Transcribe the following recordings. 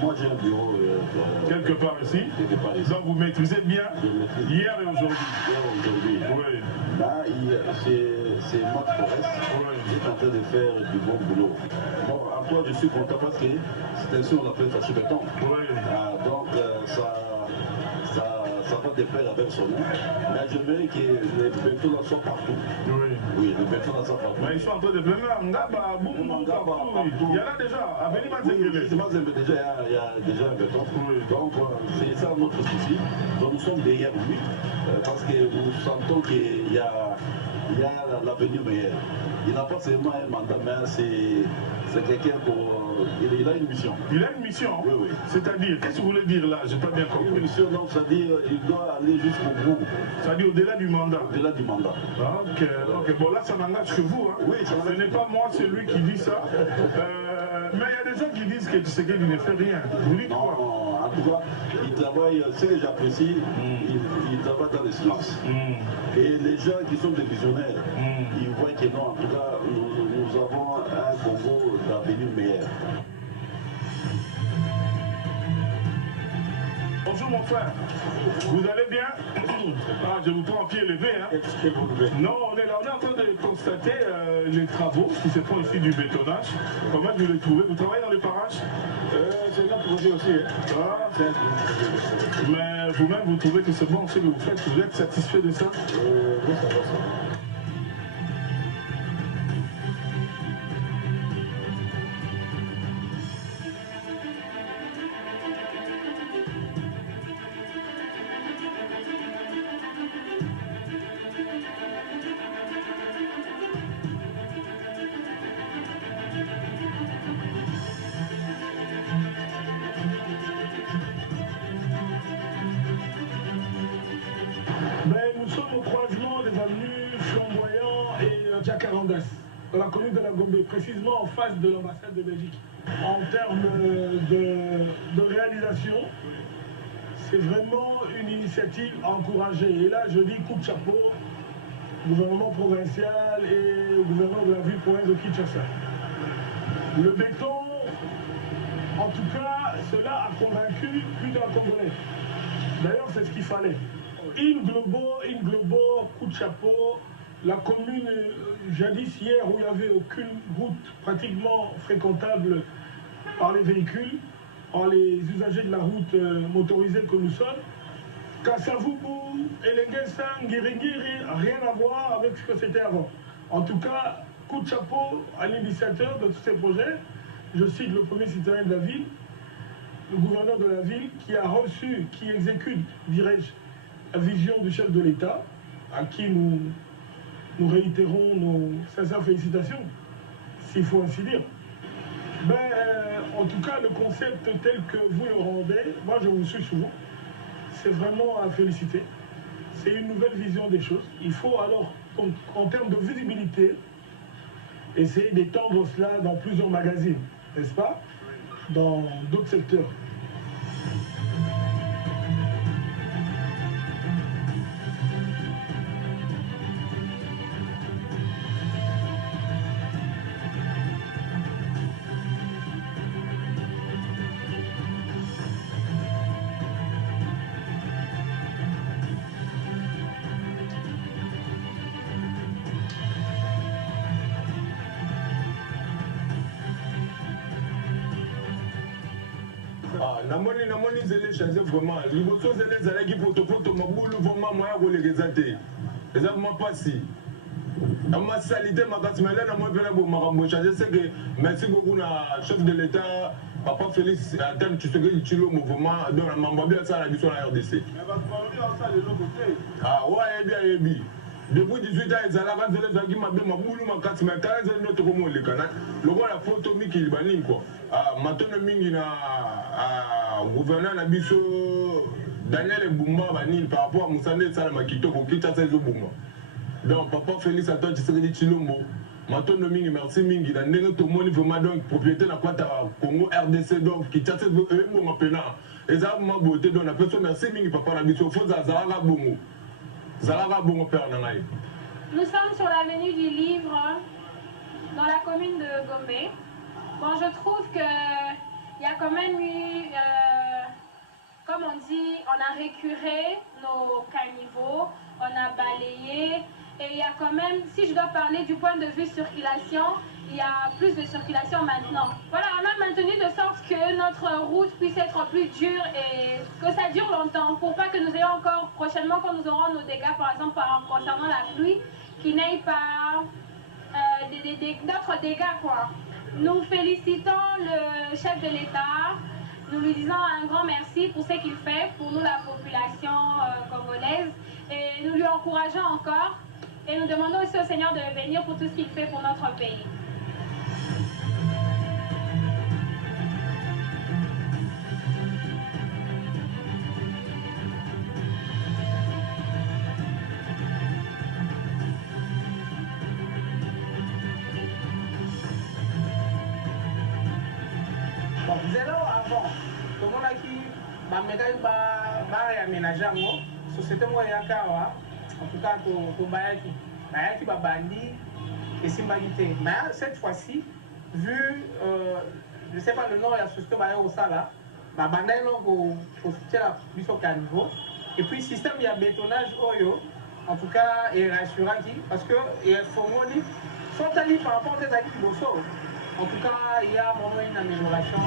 moi j'ai un bureau quelque part ici. Donc vous maîtrisez bien hier et aujourd'hui. Oui. Là, c'est Matt Forest qui est en train de faire du bon boulot. Bon, à quoi je suis content parce que c'est ainsi on l'appelle Fachi Béton. Oui. Donc ça va de pair avec son nom. Mais j'aimerais que les bétons là soient partout. Oui. Oui, les bétons là soient partout. Mais ils sont en train de plaindre Ngaba, partout. Il y en a déjà, à Beni Mazengele. Déjà, il y a déjà un béton. Donc c'est ça notre souci. Donc nous sommes derrière lui parce que nous sentons qu'il y a l'avenir meilleur. Il n'a pas seulement un mandat, mais c'est quelqu'un il a une mission. Il a une mission? Oui, oui. C'est-à-dire, qu'est-ce que vous voulez dire là? Je n'ai pas bien compris. Une mission, donc, c'est-à-dire il doit aller jusqu'au bout. C'est-à-dire au-delà du mandat? Au-delà du mandat. Ah, ok. Bon, là, ça n'engage que vous. Hein. Oui, ce n'est pas moi, celui qui dit ça. Mais il y a des gens qui disent que Tshisekedi ne fait rien. Vous dites quoi? Non, en tout cas, il travaille, ce que j'apprécie, il travaille dans le silence. Et les gens qui sont des visionnaires, ils voient que non, en tout cas, nous avons un Congo d'avenir meilleur. Bonjour mon frère, vous allez bien? Ah, je vous prends en pied levé. Hein? Non, on est là, on est en train de constater les travaux qui se font ici du bétonnage. Comment vous les trouvez? Vous travaillez dans les parages? C'est un projet aussi. Hein? Ah. Mais vous-même, vous trouvez que c'est bon ce que vous faites? Vous êtes satisfait de ça? Oui, ça va ça. Nous sommes au croisement des avenues Flamboyant et Djakarandas, dans la commune de la Gombe, précisément en face de l'ambassade de Belgique. En termes de réalisation, c'est vraiment une initiative à encourager. Et là, je dis coup de chapeau au gouvernement provincial et au gouvernement de la ville province de Kinshasa. Le béton, en tout cas, cela a convaincu plus d'un Congolais. D'ailleurs, c'est ce qu'il fallait. In globo, coup de chapeau. La commune, jadis hier, où il n'y avait aucune route pratiquement fréquentable par les véhicules, par les usagers de la route motorisée que nous sommes, Kassavubu, Elengesa, Ngiringiri, rien à voir avec ce que c'était avant. En tout cas, coup de chapeau à l'initiateur de tous ces projets. Je cite le premier citoyen de la ville, le gouverneur de la ville, qui a reçu, qui exécute, dirais-je, la vision du chef de l'État, à qui nous réitérons nos sincères félicitations, s'il faut ainsi dire. En tout cas, le concept tel que vous le rendez, moi je vous suis souvent, c'est vraiment à féliciter. C'est une nouvelle vision des choses. Il faut alors, en termes de visibilité, essayer d'étendre cela dans plusieurs magazines, n'est-ce pas? Dans d'autres secteurs. namoni zele changer vraiment liboso zele ezalaki potopoto mabulu vraiment moya kolegeza te eza vraiment pasi amasali te makasi mais lelo moi mpena bo makambo changer c'est que merci beaucoup na chef de l'état papa Félix Antoine Tshisekedi Tshilombo vraiment donc na mambo bien ça la biso na RDC ah ouais ayebi depuis 18 ans ezalaka nzela ezalaki mabe mabulu makasi mais tala nzela nio tokomolekana lokola foto mikili banini quoi matono mingi na gouverneur na biso Daniel Ebumba banini par rapport à mosanda esalama kitoko Kinshasa ezobuma donc papa Félix Antoine Tshisekedi Tshilombo matono mingi merci mingi na ndenge tomoni vraiment donc propriété na kwata Congo RDC donc Kinshasa ebonga pena ezalaka ma beauté donc na peso merci mingi papa na biso fo zalaka bongo. Nous sommes sur l'avenue du Livre, dans la commune de Gombe. Bon, je trouve que il y a quand même eu, comme on dit, on a récuré nos caniveaux, on a balayé, et il y a quand même, si je dois parler du point de vue circulation, il y a plus de circulation maintenant. Voilà, on a maintenu de sorte que notre route puisse être plus dure et que ça dure longtemps, pour pas que nous ayons encore prochainement, quand nous aurons nos dégâts, par exemple concernant la pluie, qu'il n'aille pas d'autres dégâts, quoi. Nous félicitons le chef de l'État, nous lui disons un grand merci pour ce qu'il fait pour nous, la population congolaise, et nous lui encourageons encore, et nous demandons aussi au Seigneur de le bénir pour tout ce qu'il fait pour notre pays. Zéro avant, comme on a qui ma médaille va réaménager en société moyakawa, en tout cas pour Bayaki Babandi et Simbagité. Mais cette fois-ci, vu, je ne sais pas le nom de la société au Sala, Babandai pour soutenir la plus au caniveau. Et puis, système il y a bétonnage Oyo, en tout cas, et rassurant parce que il faut modifier, sont allés par rapport aux acquis de Bosso. En tout cas, il y a vraiment une amélioration.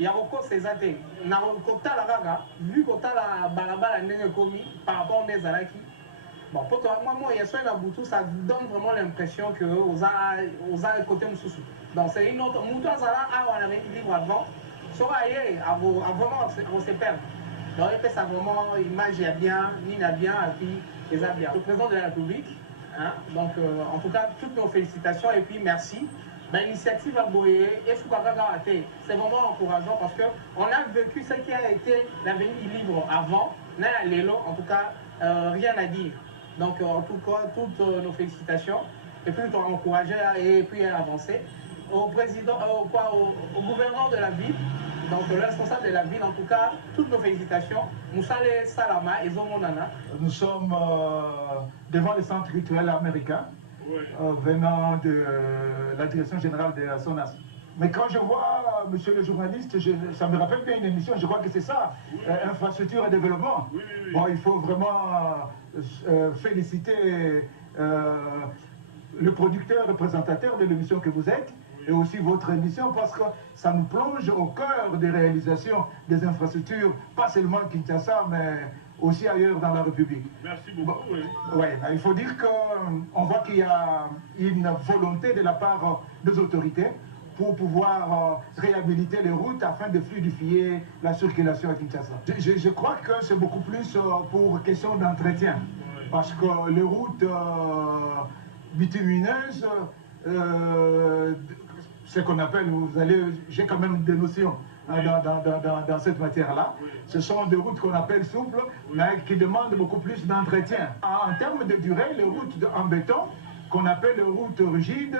Il y a beaucoup de ces athées. Vu qu'on a la balabala par rapport aux Alaki, bon, pour toi, moi, il y a soit la boutou, ça donne vraiment l'impression que vous avez côté Moussoussou. Donc, c'est une autre. Moutou Azala, on avait dit livre avant, soit ailleurs, à vraiment, on se perd. Donc, ça vraiment, image est bien, Nina bien, et puis les a bien. Le président de la République, hein, donc en tout cas, toutes nos félicitations et puis merci. L'initiative à Boye et Foucault-Garaté, c'est vraiment encourageant parce qu'on a vécu ce qui a été l'avenir libre avant, en tout cas, rien à dire. Donc, en tout cas, toutes nos félicitations et puis nous encourager et puis à avancer. Au président, au gouverneur de la ville, donc le responsable de la ville, en tout cas, toutes nos félicitations. Moussale Salama et Zomonana. Nous sommes devant le centre culturel américain, venant de la direction générale de la SONAS. Mais quand je vois, monsieur le journaliste, ça me rappelle bien une émission, je crois que c'est ça, infrastructure et développement. Bon, il faut vraiment féliciter le producteur et présentateur de l'émission que vous êtes, et aussi votre émission, parce que ça nous plonge au cœur des réalisations des infrastructures, pas seulement à Kinshasa, mais aussi ailleurs dans la République. Merci beaucoup. Bon, ouais, il faut dire qu'on voit qu'il y a une volonté de la part des autorités pour pouvoir réhabiliter les routes afin de fluidifier la circulation à Kinshasa. Je crois que c'est beaucoup plus pour question d'entretien, parce que les routes bitumineuses, ce qu'on appelle, j'ai quand même des notions dans cette matière-là. Ce sont des routes qu'on appelle souples, mais qui demandent beaucoup plus d'entretien. En termes de durée, les routes en béton, qu'on appelle les routes rigides,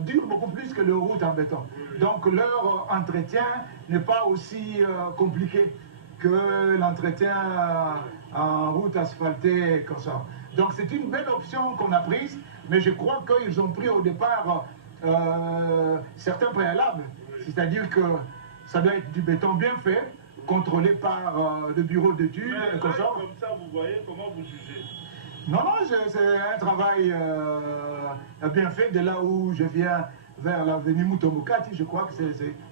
durent beaucoup plus que les routes en béton. Donc leur entretien n'est pas aussi compliqué que l'entretien en route asphaltée comme ça. Donc c'est une belle option qu'on a prise, mais je crois qu'ils ont pris au départ certains préalables. C'est-à-dire que ça doit être du béton bien fait, contrôlé par le bureau d'études. Comme ça, vous voyez comment vous jugez? Non, c'est un travail bien fait. De là où je viens vers l'avenue Mutomukati, je crois que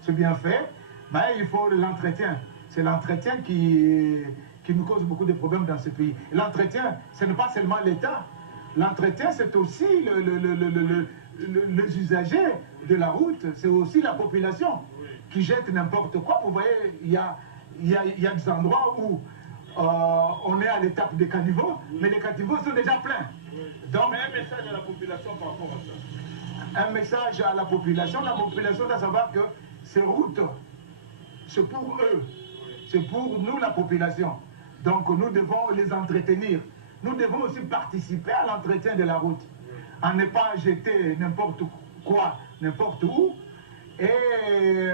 c'est bien fait. Mais il faut l'entretien. C'est l'entretien qui nous cause beaucoup de problèmes dans ce pays. L'entretien, ce n'est pas seulement l'État. L'entretien, c'est aussi les usagers de la route, c'est aussi la population qui jette n'importe quoi. Vous voyez, il y a des endroits où on est à l'étape des caniveaux, mais les caniveaux sont déjà pleins. Donc, mais un message à la population par rapport à ça. Un message à la population doit savoir que ces routes, c'est pour eux, c'est pour nous la population. Donc nous devons les entretenir. Nous devons aussi participer à l'entretien de la route, en ne pas jeter n'importe quoi, n'importe où, et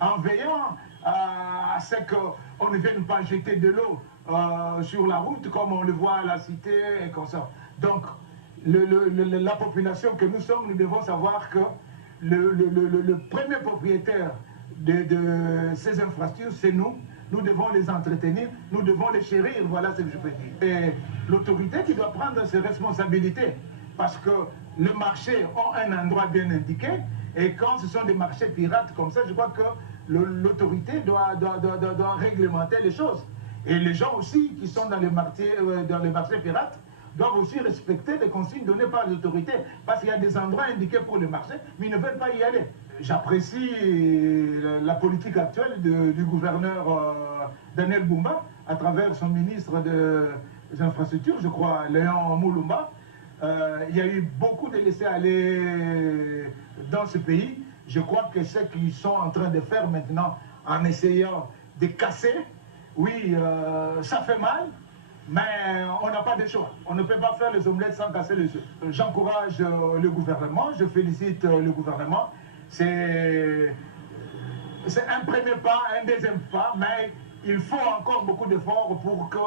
en veillant à ce qu'on ne vienne pas jeter de l'eau sur la route, comme on le voit à la cité et comme ça. Donc, la population que nous sommes, nous devons savoir que le premier propriétaire de ces infrastructures, c'est nous. Nous devons les entretenir, nous devons les chérir, voilà ce que je peux dire. Et l'autorité qui doit prendre ses responsabilités, parce que le marché a un endroit bien indiqué, et quand ce sont des marchés pirates comme ça, je crois que l'autorité doit réglementer les choses. Et les gens aussi qui sont dans les marchés pirates doivent aussi respecter les consignes données par les autorités, parce qu'il y a des endroits indiqués pour le marché, mais ils ne veulent pas y aller. J'apprécie la politique actuelle du gouverneur Daniel Bumba, à travers son ministre des Infrastructures, je crois, Léon Moulumba. Il y a eu beaucoup de laisser-aller dans ce pays. Je crois que ce qu'ils sont en train de faire maintenant, en essayant de casser, oui, ça fait mal, mais on n'a pas de choix. On ne peut pas faire les omelettes sans casser les œufs. J'encourage le gouvernement, je félicite le gouvernement. C'est un premier pas, un deuxième pas, mais il faut encore beaucoup d'efforts pour que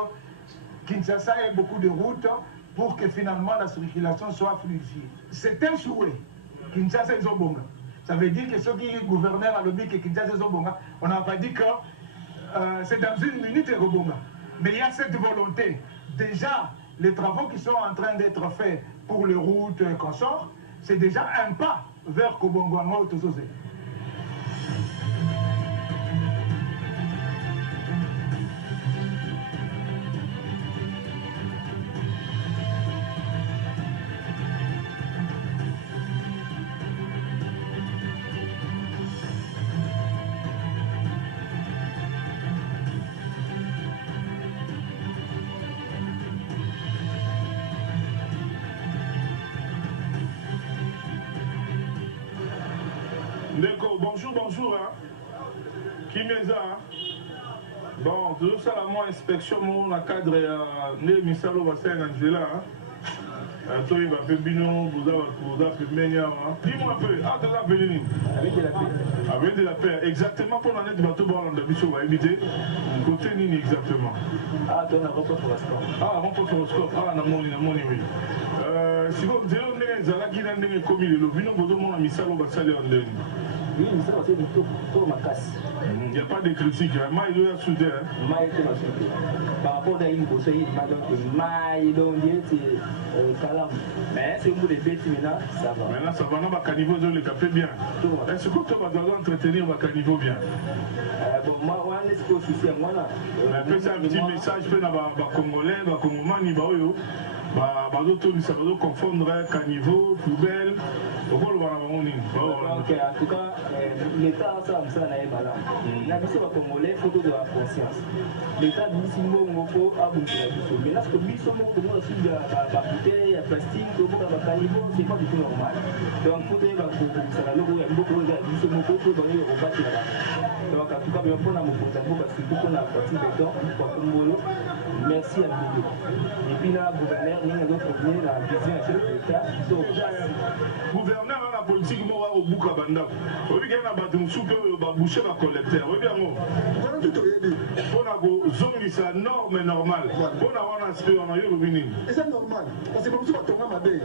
Kinshasa ait beaucoup de routes, pour que finalement la circulation soit fluidifiée. C'est un souhait. Kinshasa est Zobonga. Ça veut dire que ceux qui gouvernent à l'objet que Kinshasa est Zobonga, on n'a pas dit que c'est dans une minute et Robonga. Mais il y a cette volonté. Déjà, les travaux qui sont en train d'être faits pour les routes qu'on sort, c'est déjà un pas vers Kobongo Tosose. Bonjour, hein. Qui m'est ça? Bon, toujours ça, la moi, inspection, mon cadre, né, Misalo, Bassin, Angela, toi, il va faire bino, vous avez dis-moi un peu, tu as venu. Avec de la paix. Exactement, pour l'année de bateau, on va éviter. Côté Nini, exactement. Tu as un rapport pour l'instant. Rapport pour l'instant. Oui. Si vous dites, vous avez commis le vino, vous avez mis ça, vous avez mis oui, mais ça va ser pour ma casse. Il n'y a pas de critique, il doit souder. Par rapport à une boucherie, il mais c'est un des bêtes maintenant, ça va. Maintenant, ça va, non, le caniveau, je le capte bien. Est-ce que tu vas entretenir le caniveau bien? Bon, moi, on est ce souci à moi là. Mais fais un petit message, fais les Congolais, les Congolais, ça va confondre caniveau, poubelle. Donc, en tout cas, l'État, ça n'a pas là. La mission congolais, photo de la conscience. L'État dit si nous faut aboutir à tout. Mais là, ce que nous sommes sur la bouteille, la plastique, le caniveau, c'est pas du tout normal. Donc, il faut que ça va beaucoup de donner au bas de la. Donc, en tout cas, on va prendre parce qu'il faut qu'on a un petit béton, merci à vous. Et puis là, gouverneur, nous avons trouvé la vision de l'État. Gouverneur, la politique, moi, au bout de Banda. Oui, il y a un bâtiment soupe, boucher ma collecteur. Oui, bien, on a zone, c'est norme et normal. On a un aspect, on a eu le minimum. Et c'est normal. Parce que comme ça, on a ma belle.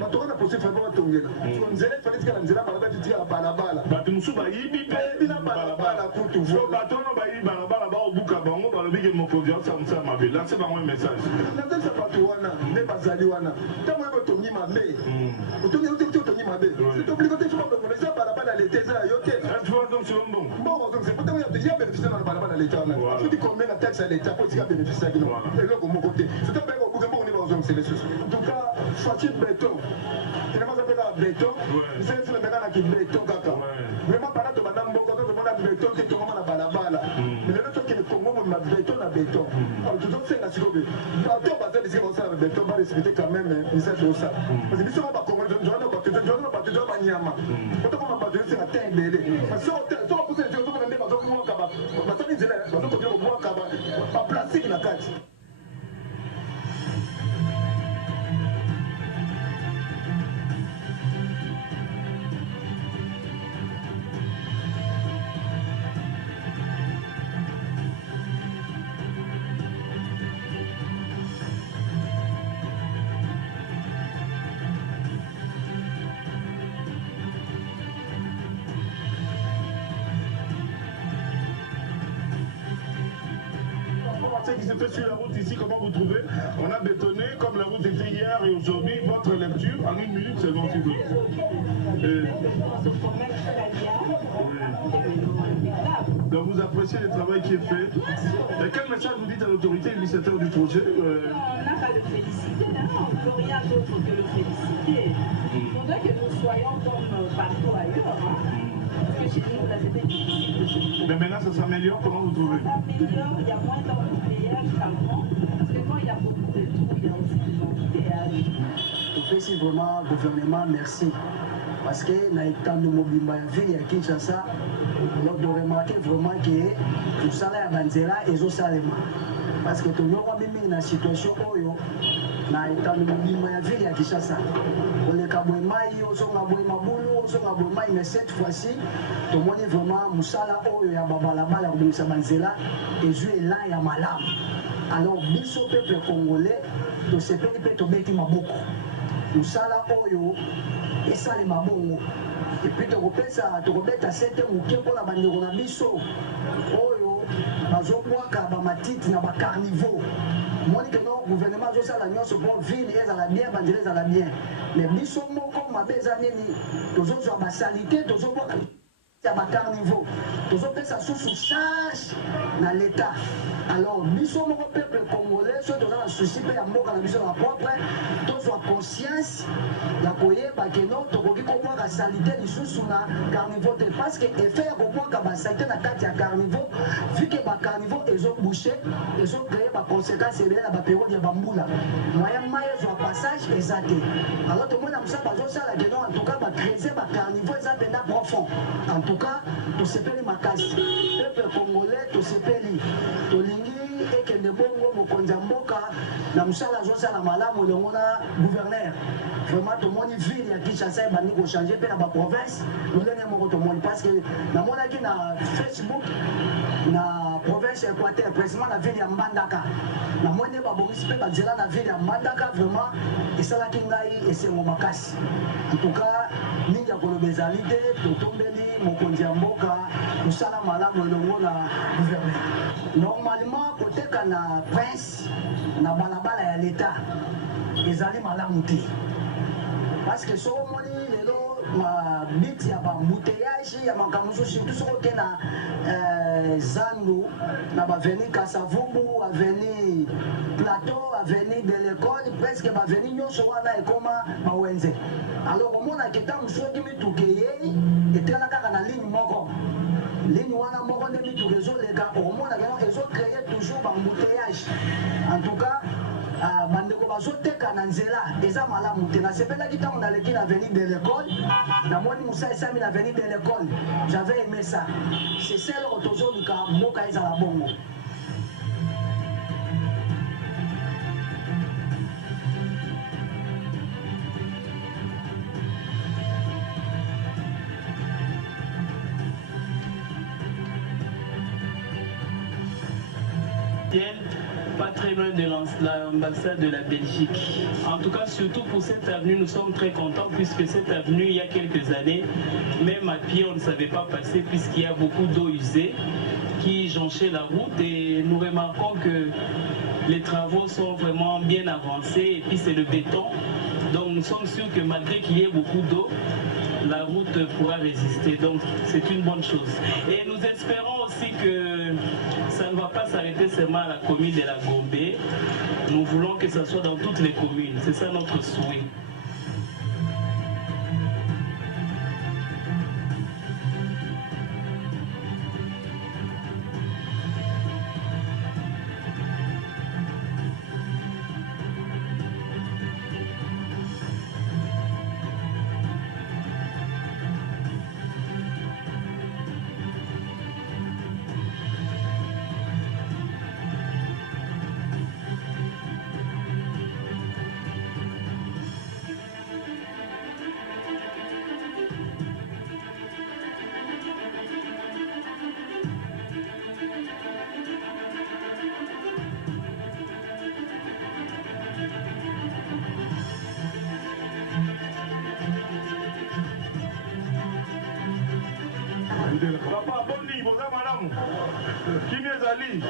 On a possible de faire un tongue. On a fait que la balabala, tu dis à balabala. Bâtiment soupe, il y a balabala pour tout. Le bâtiment, il y a balabala au bout de Bango, dans le big mon confiance, ça m'a fait. Là, c'est un message. C'est pas toi, mais Bazaliwana. Tant que tu as ma belle. C'est obligé de faire les gens balabala les thèses à yoke. Tu vois, donc c'est bon. Bon, donc c'est pourtant il y a bénéficié dans le balabala l'État. Il faut dire combien la taxe à l'État pour qu'il y a bénéficié. Et là, de mon côté. C'est un peu au bout de mon niveau, c'est les choses. En tout cas, Fatih Béton. Tu n'as pas appelé à béton. C'est le ménage qui béton, kaka. Vraiment, par là, tu vas dans le béton, tu es tombé à balabala. Mais le truc qui est Congo, on a béton à béton. Alors, tout ça, c'est la situation. Bateau, basé ici, on sait le béton, va respecter quand même une certaine chose. Parce que si on va Congo, je ne vais pas te dire, je ne vais pas te dire, Banyama. Pourtant, on va pas te dire, c'est la terre mêlée. Parce que si on pousse les yeux, on va aller dans le Kaba. On va s'en dire, on va dire, on va Kaba. Pas plastique, la carte. ce qui se fait sur la route ici, comment vous trouvez? On a bétonné comme la route était hier et aujourd'hui. Votre lecture en 1 minute, c'est bon, s'il vous plaît. Donc vous appréciez le travail qui est fait. Et quel message vous dites à l'autorité initiateur du projet? On n'a qu'à le féliciter, hein? On ne peut rien d'autre que le féliciter. Il faudrait que nous soyons comme partout ailleurs. Hein? Parce que chez nous, là, c'était difficile. Mais maintenant, ça s'améliore, comment vous trouvez? Ça s'améliore, il y a moins d'embouteillages qu'avant. Parce que quand il y a beaucoup de trous, il y a aussi des embouteillages. On fait si vraiment gouvernement, merci. Parce que dans le temps de Mobimba, il y a Kinshasa, on doit remarquer vraiment que tout ça là, Banzela et Zosalema. Parce que tout le monde a même une situation où dans le temps de Mobimba, il y a Kinshasa. On est à Boemaï, on est à Boemaboulou, on est à Boemaï, mais cette fois-ci, tout le monde est vraiment Moussala, il y a Babalaba, il y a Banzela, et je est là, il y a Malam. Alors, biso peuple congolais, tout ce pays peut tomber Maboko. Moussala, et ça les mabongo et puis tokobeta sete moke mpona bandeko na biso oyo bazobwaka bamatiti na bacarnivore moni ke no gouvernement azosala nyonso mpo ville ezala bien banzela ezala bien mais biso moko mabe eza nini tozozwa basalite tozobwaka ya bacarnivore tozopesa susu charge na l'état. Alors biso moko peuple congolais soki toza na souci mpe ya mboka na biso na propre tozwa conscience ya koyeba ke no tokoki kobwaka salite lisusu na carnivore te parce que effet ya kobwaka basalite na kati ya carnivore vu ke bacarnivore ezobouche ezocreye baconséquence ebele na baperiode ya bambula moyen mai ezwa passage eza te. Alors tomoni na mosala bazosala ke no en tout cas bacreuser bacarnivore eza mpenza profond. En tout cas tosepeli makasi peuple congolais tosepeli tolingi ekende bongo mokonzi ya mboka na mosala azosala malamu elongo na gouverneur. Vraiment tomoni ville ya Kinshasa ebandi kochange mpe na baprovince lolenge moko tomoni parce que namonaki na Facebook na province ya Équateur précisément na ville ya Mbandaka namoni babongisi mpe banzela na ville ya Mbandaka vraiment esalaki ngai esengo makasi. En tout cas mingi ya koloba ezali te totombeli mokonzi ya mboka mosala malamu elongo na gouverneur. Normalement koteka na prince na balabala ya l'état ezali malamu te parce que so omoni lelo mabiti ya bambouteillage ya makambo mosusu surtout soki oke na Zandu na baveni Kasavubu aveni Plateau aveni de l'école presque baveni nyonso wana ekoma bawenze. Alors omonaka ntango soki mituka eyei etikala kaka na ligne moko ligne wana moko nde mituka ezoleka omonaka yango ezocreye toujours bambouteillage. En tout cas bandeko bazoteka na nzela eza malamu te. Nasepelaki ntango naleki na avenue de l'école namoni mosala esami na avenue de l'école j'avais aimé ça. C'est celle oyo tozoluka mboka ezala bongo. Pas très loin de l'ambassade de la Belgique. En tout cas, surtout pour cette avenue, nous sommes très contents puisque cette avenue, il y a quelques années, même à pied, on ne savait pas passer puisqu'il y a beaucoup d'eau usée qui jonchait la route et nous remarquons que les travaux sont vraiment bien avancés et puis c'est le béton. Donc nous sommes sûrs que malgré qu'il y ait beaucoup d'eau, la route pourra résister. Donc c'est une bonne chose. Et nous espérons aussi que ça ne va pas s'arrêter seulement à la commune de la Gombe. Nous voulons que ça soit dans toutes les communes. C'est ça notre souhait. Papa, bon lit, bon malamu. Qui m'est allé?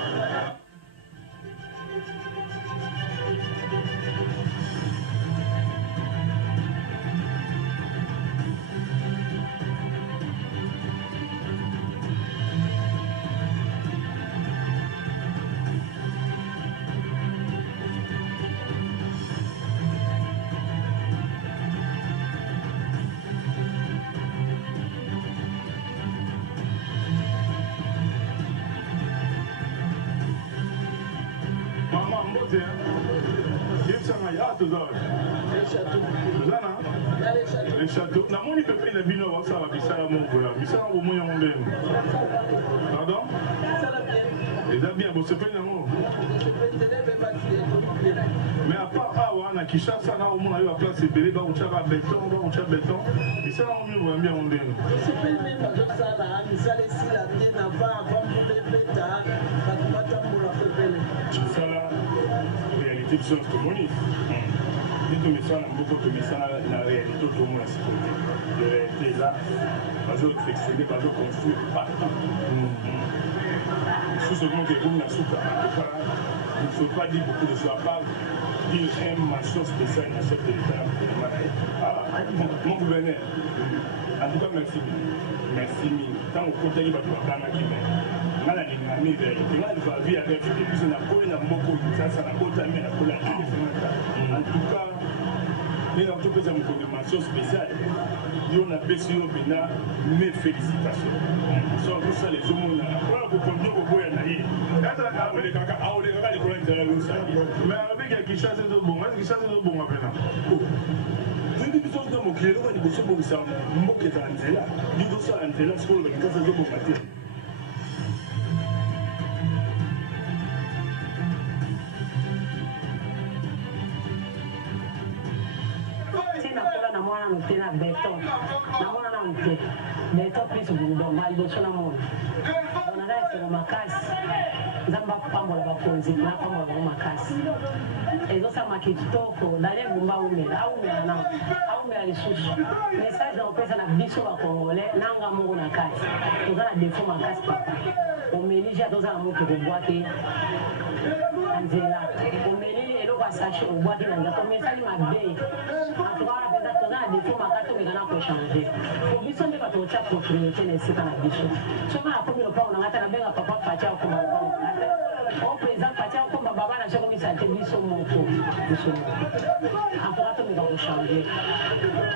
tout ça. Les châteaux. Na moni pepe na bino wa sala bisala mo vola. Bisala mo moyo ndem. Pardon? Eza bien, bon c'est pas non. Mais à part awa na Kinshasa na au moins la place ebele ba utaka béton, ba utaka béton. Bisala mo moyo bien ndem. C'est pas même pas ça là, misala ici la bien avant pour les bêta, pas tout pas pour la pepele. Ça là réalité de science communiste. Tout mais ça, beaucoup de mais ça, la réalité, tout le monde a ce côté. La réalité là, pas de fixer, pas de construire partout. Sous ce monde est bon, la soupe, il ne faut pas dire beaucoup de choses à part. Il aime ma chose spéciale, la chef de l'État. Mon gouverneur, en tout cas, merci. Merci. Tant au côté, il va tout faire ma qui mène. Nga la ningami vérité. Nga la vie avec des plus na kola na moko ça na kota mais na kola. En tout cas, les entreprises ont une condamnation spéciale. On a baissé au Bénin, mes félicitations. Sans tout ça, les hommes, on a pour conduire au bois, on a eu. Quand on a les caca, on les caca, les colons, ils ont mais avec qui chasse de bon, est-ce qu'ils chassent de bon maintenant? Je dis que dans mon client, on a négocié pour ça. Moi qui est en Anzela, il doit ça en Anzela, c'est pour le caca, c'est de bon matin. na béton namona na mpe béton plus bundon maliboso na mona onanga esengo makasi nzambe apambola bakonzi na apambola bango makasi ezosamaki kitoko daniel bumba aumela na aumela lisusu message na opesa na biso bakongolais nanga mongo na kati toza na defo makasi papa omeli ja toza na moto kobwaki na nzela omeli eloko asache obwaki na nzela tomesali mabe atokana mpenza toza na defo makasi omekana kochange po biso nde bato otya propriété na esika na biso soki nakomi lopango na nga te nabenga papa pati akomba lopango na nga te o président pati akomba baba na sokomisa te biso moko biso moko atokana tomeka kochange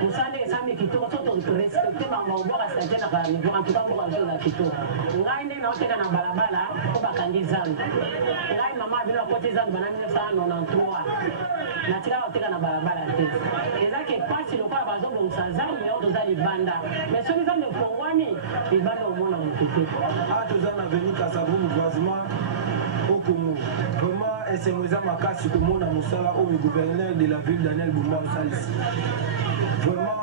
mosala ndenge esami kitoko so torespecte bango obwaka sante na kaniveau en tout cas mboka biso eza kitoko ngai ndenge naoteka na balabala po bakandi zandu ngai mama abino akoti zandu bana 1993 natika oteka na balabala te ezaki epasi lokola bazobongisa zandu me oyo toza libanda mais soki zandu efongwani libanda omona motu te awa toza na veni kasavumu croisement okomo vraiment esengo eza makasi komona mosala oyo gouverneur de la ville Daniel Bumba osalisi vraiment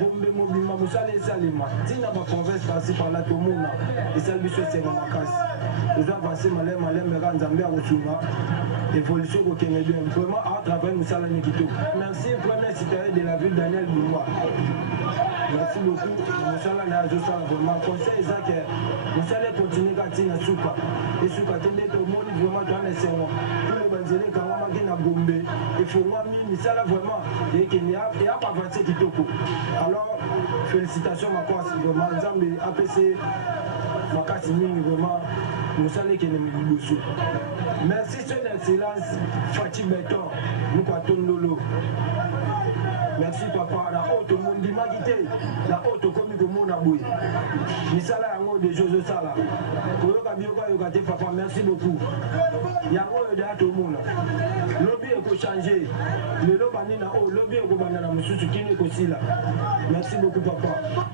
bombe mobimba mosala esalema ntina baprovince pasi par la tomona esali biso esengo makasi eza avance maleme eka nzambe akosunga évolution kokende bien vraiment atravaille mosala ni kitoko merci premier citoyen de la ville Daniel Bumba merci beaucoup mosala na azosala vraiment conseil eza ke mosala ekontinue kati na suka esuka te nde tomoni vraiment toana esengo tule banzela ekangamaki na bombe efongwami misala vraiment ekende eapavance kitoko alors félicitations makasi vraiment nzambe apesi makasi mingi vraiment mosala ekende liboso merci son excellence Fati Beton Mukatondolo merci papa na oyo tomondimaki te na oyo tokomi komona boye misala yango deja ozosala koyoka biyoka yoka te papa merci beaucoup yango oyo deya tomona lobi ekochange lelo bandi na oyo lobi ekobanda na mosusu kini ekosila merci beaucoup papa